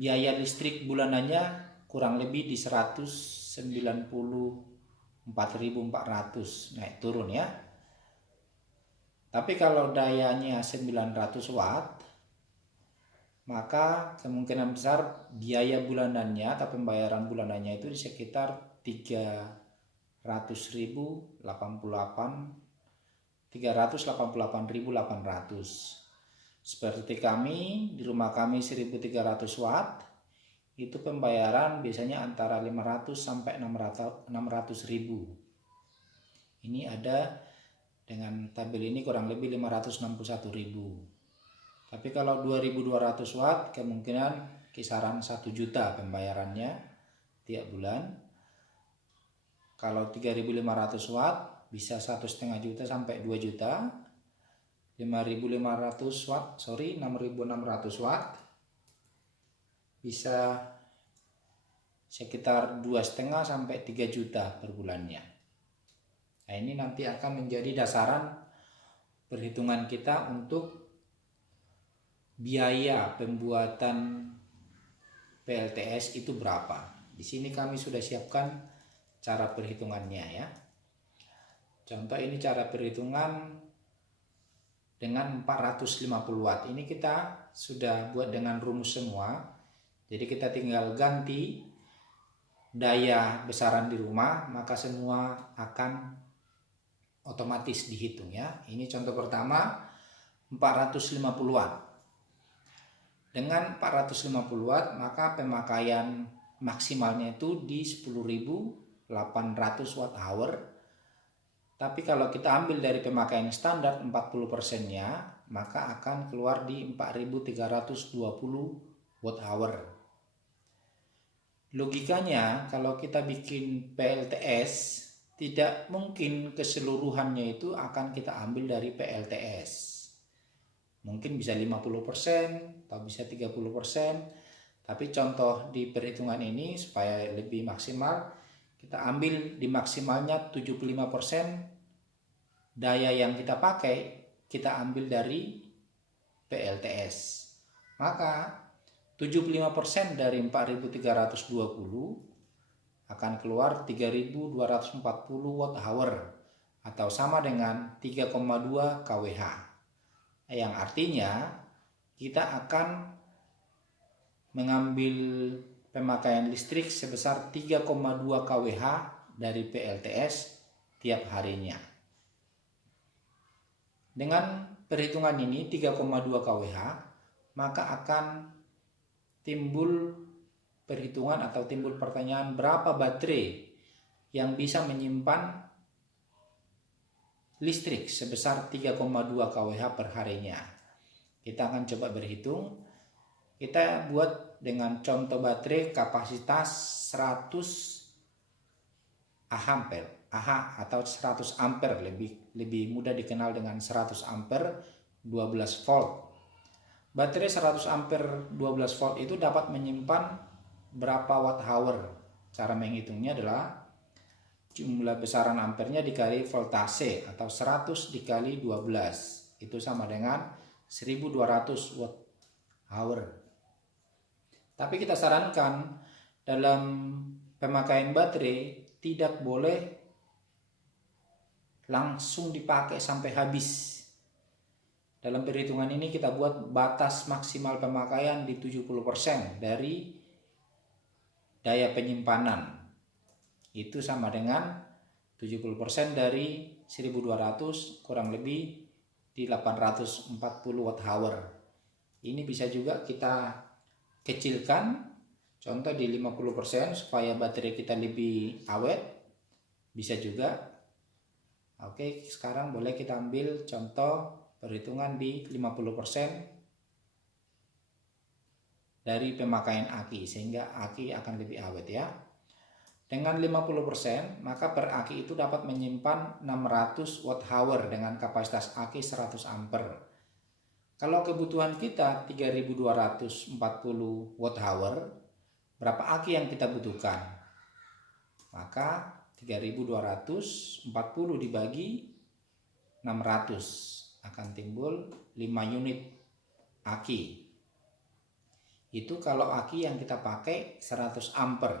Biaya listrik bulanannya kurang lebih di 194.400, naik turun ya. Tapi kalau dayanya 900 watt, maka kemungkinan besar biaya bulanannya atau pembayaran bulanannya itu di sekitar 388.800. Seperti kami di rumah kami 1300 watt, itu pembayaran biasanya antara 500 sampai 600 ribu. Ini ada dengan tabel ini kurang lebih 561 ribu. Tapi kalau 2200 watt kemungkinan kisaran 1 juta pembayarannya tiap bulan. Kalau 3500 watt bisa 1,5 juta sampai 2 juta. 6.600 watt bisa sekitar 2,5 sampai 3 juta per bulannya. Nah, ini nanti akan menjadi dasaran perhitungan kita untuk biaya pembuatan PLTS itu berapa. Di sini kami sudah siapkan cara perhitungannya ya. Contoh ini cara perhitungan dengan 450 watt. Ini kita sudah buat dengan rumus semua. Jadi kita tinggal ganti daya besaran di rumah, maka semua akan otomatis dihitung ya. Ini contoh pertama 450 watt. Dengan 450 watt maka pemakaian maksimalnya itu di 10.800 watt hour. Tapi kalau kita ambil dari pemakaian standar 40%-nya, maka akan keluar di 4.320 watt hour. Logikanya kalau kita bikin PLTS, tidak mungkin keseluruhannya itu akan kita ambil dari PLTS. Mungkin bisa 50% atau bisa 30%. Tapi contoh di perhitungan ini supaya lebih maksimal, kita ambil di maksimalnya 75% daya yang kita pakai, kita ambil dari PLTS. Maka 75% dari 4.320 akan keluar 3.240 watt hour atau sama dengan 3,2 kWh. Yang artinya kita akan mengambil pemakaian listrik sebesar 3,2 kWh dari PLTS tiap harinya. Dengan perhitungan ini 3,2 kWh, maka akan timbul perhitungan atau timbul pertanyaan berapa baterai yang bisa menyimpan listrik sebesar 3,2 kWh per harinya. Kita akan coba berhitung. Kita buat dengan contoh baterai kapasitas 100 Ah atau 100 ampere, lebih mudah dikenal dengan 100 ampere 12 volt. Baterai 100 ampere 12 volt itu dapat menyimpan berapa watt hour? Cara menghitungnya adalah jumlah besaran ampernya dikali voltase atau 100 dikali 12. Itu sama dengan 1200 watt hour. Tapi kita sarankan dalam pemakaian baterai tidak boleh langsung dipakai sampai habis. Dalam perhitungan ini kita buat batas maksimal pemakaian di 70% dari daya penyimpanan. Itu sama dengan 70% dari 1200 kurang lebih di 840 watt hour. Ini bisa juga kita kecilkan, contoh di 50% supaya baterai kita lebih awet. Bisa juga. Oke, sekarang boleh kita ambil contoh perhitungan di 50% dari pemakaian aki, sehingga aki akan lebih awet ya. Dengan 50% maka per aki itu dapat menyimpan 600 watt hour dengan kapasitas aki 100 ampere. Kalau kebutuhan kita 3240 watt hour, berapa aki yang kita butuhkan? Maka 3240 dibagi 600 akan timbul 5 unit aki. Itu kalau aki yang kita pakai 100 ampere.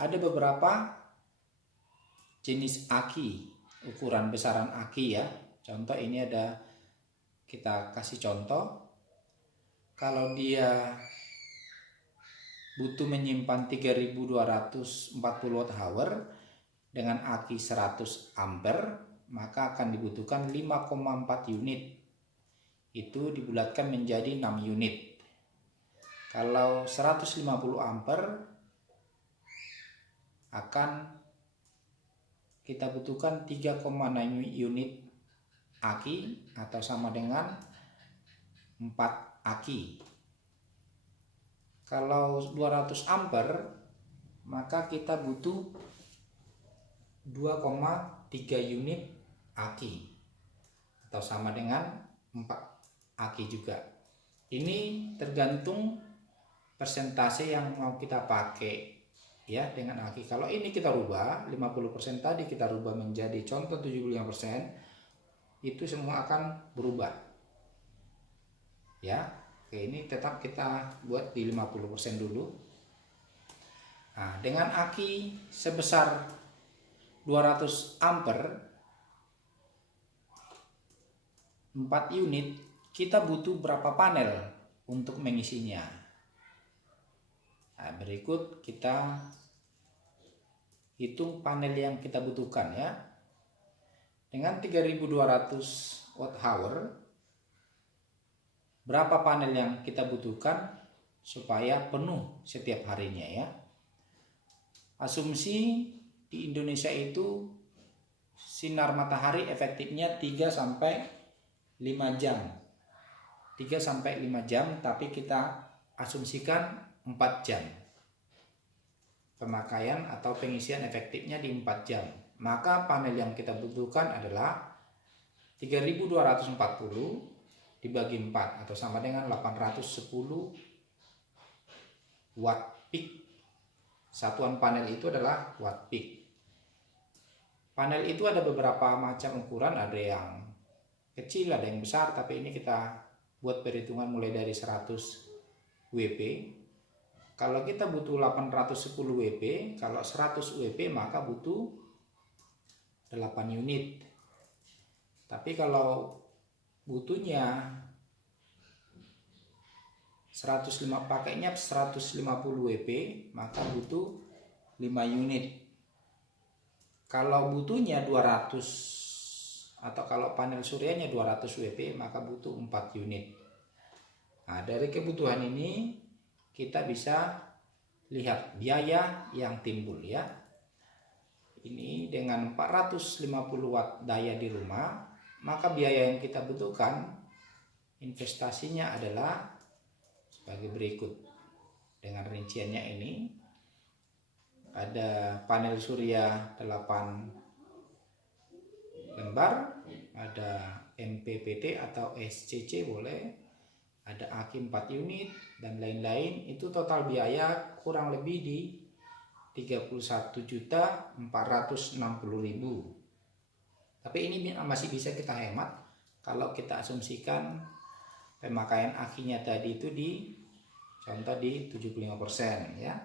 Ada beberapa jenis aki, ukuran besaran aki ya. Contoh ini ada, kita kasih contoh. Kalau dia butuh menyimpan 3240 watt hour dengan aki 100 ampere, maka akan dibutuhkan 5,4 unit. Itu dibulatkan menjadi 6 unit. Kalau 150 ampere akan kita butuhkan 3,6 unit aki atau sama dengan 4 aki. Kalau 200 ampere maka kita butuh 2,3 unit aki atau sama dengan 4 aki juga. Ini tergantung persentase yang mau kita pakai ya dengan aki. Kalau ini kita rubah 50% tadi kita rubah menjadi contoh 75%, itu semua akan berubah ya. Oke, ini tetap kita buat di 50% dulu. Nah, dengan aki sebesar 200 ampere 4 unit, kita butuh berapa panel untuk mengisinya? Nah, berikut kita hitung panel yang kita butuhkan ya. Dengan 3200 watt hour berapa panel yang kita butuhkan supaya penuh setiap harinya ya. Asumsi di Indonesia itu sinar matahari efektifnya 3 sampai 5 jam. 3 sampai 5 jam, tapi kita asumsikan 4 jam. Pemakaian atau pengisian efektifnya di 4 jam. Maka panel yang kita butuhkan adalah 3240 dibagi 4 atau sama dengan 810 watt peak. Satuan panel itu adalah watt peak. Panel itu ada beberapa macam ukuran, ada yang kecil, ada yang besar, tapi ini kita buat perhitungan mulai dari 100 WP. Kalau kita butuh 810 WP, kalau 100 WP maka butuh 8 unit. Tapi kalau butuhnya pakainya 150 WP, maka butuh 5 unit. Kalau butuhnya 200 atau kalau panel suryanya 200 WP, maka butuh 4 unit. Nah, dari kebutuhan ini kita bisa lihat biaya yang timbul ya. Ini dengan 450 watt daya di rumah, maka biaya yang kita butuhkan investasinya adalah sebagai berikut. Dengan rinciannya ini ada panel surya 8 lembar, ada MPPT atau SCC boleh, ada aki 4 unit dan lain-lain. Itu total biaya kurang lebih di 31.460.000. Tapi ini masih bisa kita hemat kalau kita asumsikan pemakaian akinya tadi itu di contoh di 75% ya.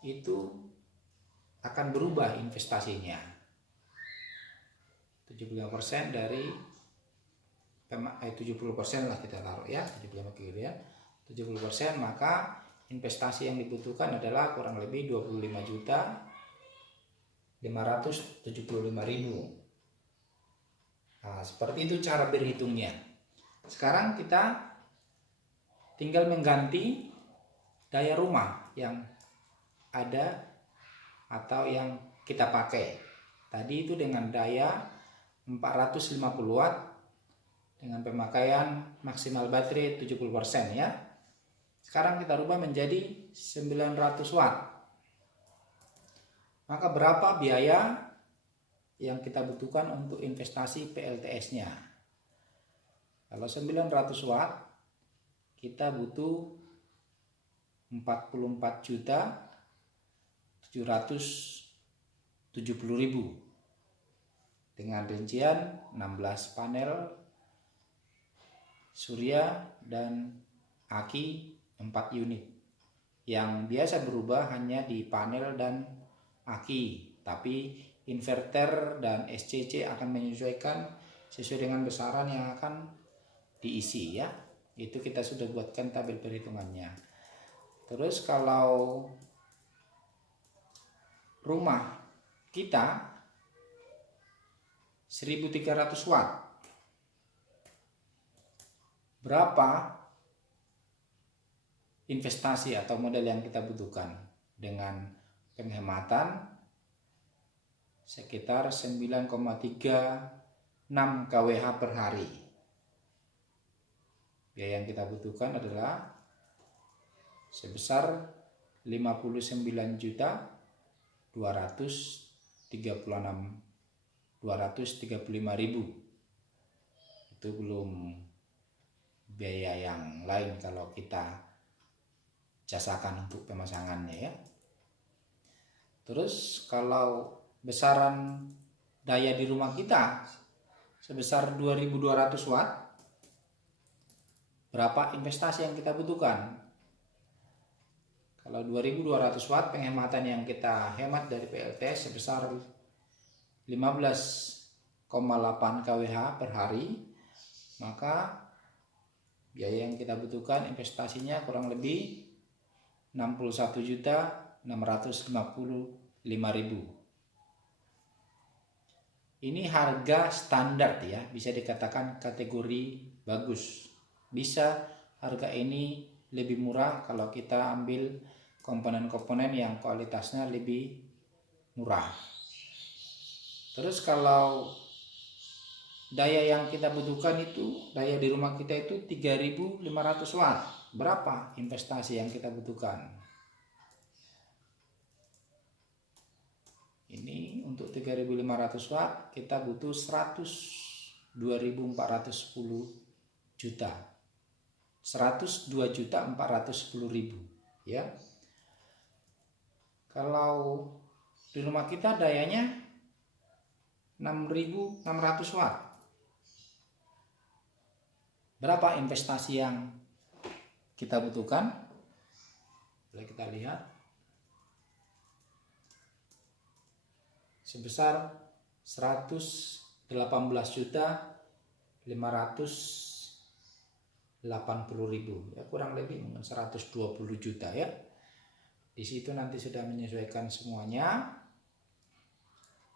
Itu akan berubah investasinya. 75% dari 70% lah kita taruh ya, 70%, maka investasi yang dibutuhkan adalah kurang lebih 25.575.000. Nah, seperti itu cara berhitungnya. Sekarang kita tinggal mengganti daya rumah yang ada atau yang kita pakai. Tadi itu dengan daya 450 watt dengan pemakaian maksimal baterai 70% ya. Sekarang kita rubah menjadi 900 watt. Maka berapa biaya yang kita butuhkan untuk investasi PLTS-nya? Kalau 900 watt kita butuh 44.770.000 dengan rincian 16 panel surya dan aki 4 unit. Yang biasa berubah hanya di panel dan aki, tapi inverter dan SCC akan menyesuaikan sesuai dengan besaran yang akan diisi ya. Itu kita sudah buatkan tabel perhitungannya. Terus kalau rumah kita 1300 watt, berapa investasi atau modal yang kita butuhkan? Dengan penghematan sekitar 9,36 kWh per hari. Biaya yang kita butuhkan adalah sebesar 59.235.000. Itu belum biaya yang lain kalau kita jasakan untuk pemasangannya ya. Terus kalau besaran daya di rumah kita sebesar 2200 watt, berapa investasi yang kita butuhkan? Kalau 2200 watt, penghematan yang kita hemat dari PLTS sebesar 15,8 kWh per hari, maka biaya yang kita butuhkan investasinya kurang lebih 61.655.000. Ini harga standar ya, bisa dikatakan kategori bagus. bisa harga ini lebih murah kalau kita ambil komponen-komponen yang kualitasnya lebih murah. Terus kalau daya yang kita butuhkan itu, daya di rumah kita itu 3.500 watt. Berapa investasi yang kita butuhkan? Ini untuk 3.500 watt kita butuh 2.410 juta. 102.410.000 ya. Kalau di rumah kita dayanya 6.600 watt. Berapa investasi yang kita butuhkan? Boleh kita lihat. Sebesar 118.580.000 ya, kurang lebih mungkin 120 juta ya. Di situ nanti sudah menyesuaikan semuanya,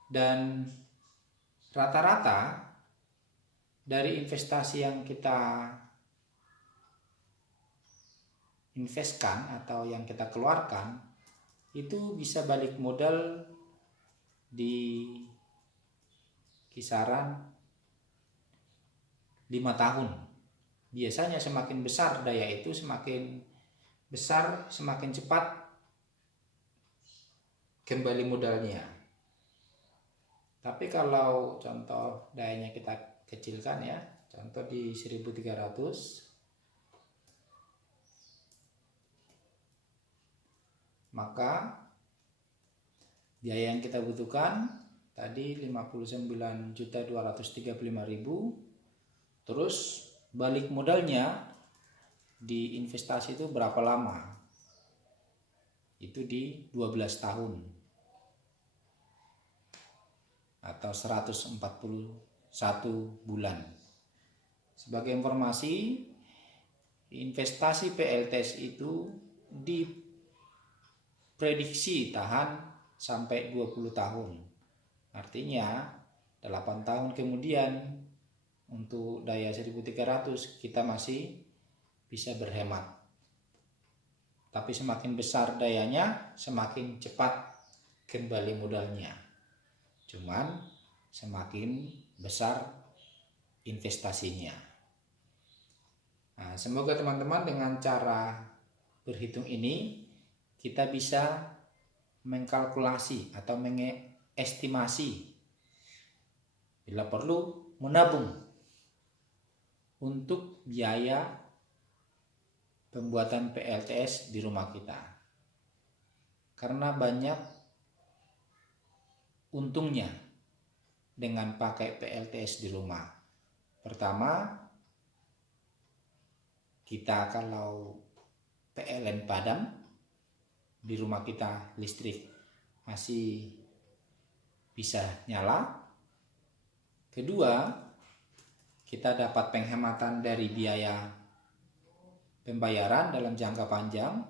dan rata-rata dari investasi yang kita investkan atau yang kita keluarkan itu bisa balik modal di kisaran 5 tahun. Biasanya semakin besar daya itu, semakin besar, semakin cepat kembali modalnya. Tapi kalau contoh dayanya kita kecilkan ya, contoh di 1.300, maka biaya yang kita butuhkan tadi 59.235.000. Terus balik modalnya di investasi itu berapa lama? Itu di 12 tahun atau 141 bulan. Sebagai informasi, investasi PLTS itu diprediksi tahan sampai 20 tahun. Artinya 8 tahun kemudian untuk daya 1.300 kita masih bisa berhemat. Tapi semakin besar dayanya, semakin cepat kembali modalnya. Cuman semakin besar investasinya. Nah, semoga teman-teman dengan cara berhitung ini kita bisa mengkalkulasi atau mengestimasi, bila perlu menabung untuk biaya pembuatan PLTS di rumah kita. Karena banyak untungnya dengan pakai PLTS di rumah. Pertama, kita kalau PLN padam, di rumah kita listrik masih bisa nyala. Kedua, kita dapat penghematan dari biaya pembayaran dalam jangka panjang.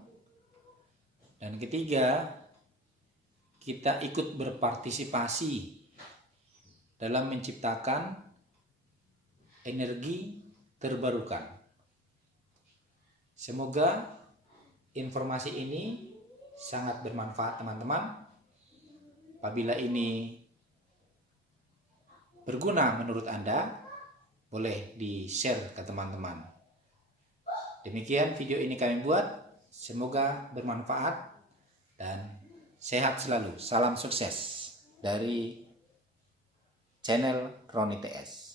Dan ketiga, kita ikut berpartisipasi dalam menciptakan energi terbarukan. Semoga informasi ini sangat bermanfaat teman-teman. Apabila ini berguna menurut Anda, boleh di-share ke teman-teman. Demikian video ini kami buat, semoga bermanfaat dan sehat selalu. Salam sukses dari channel Roni TS.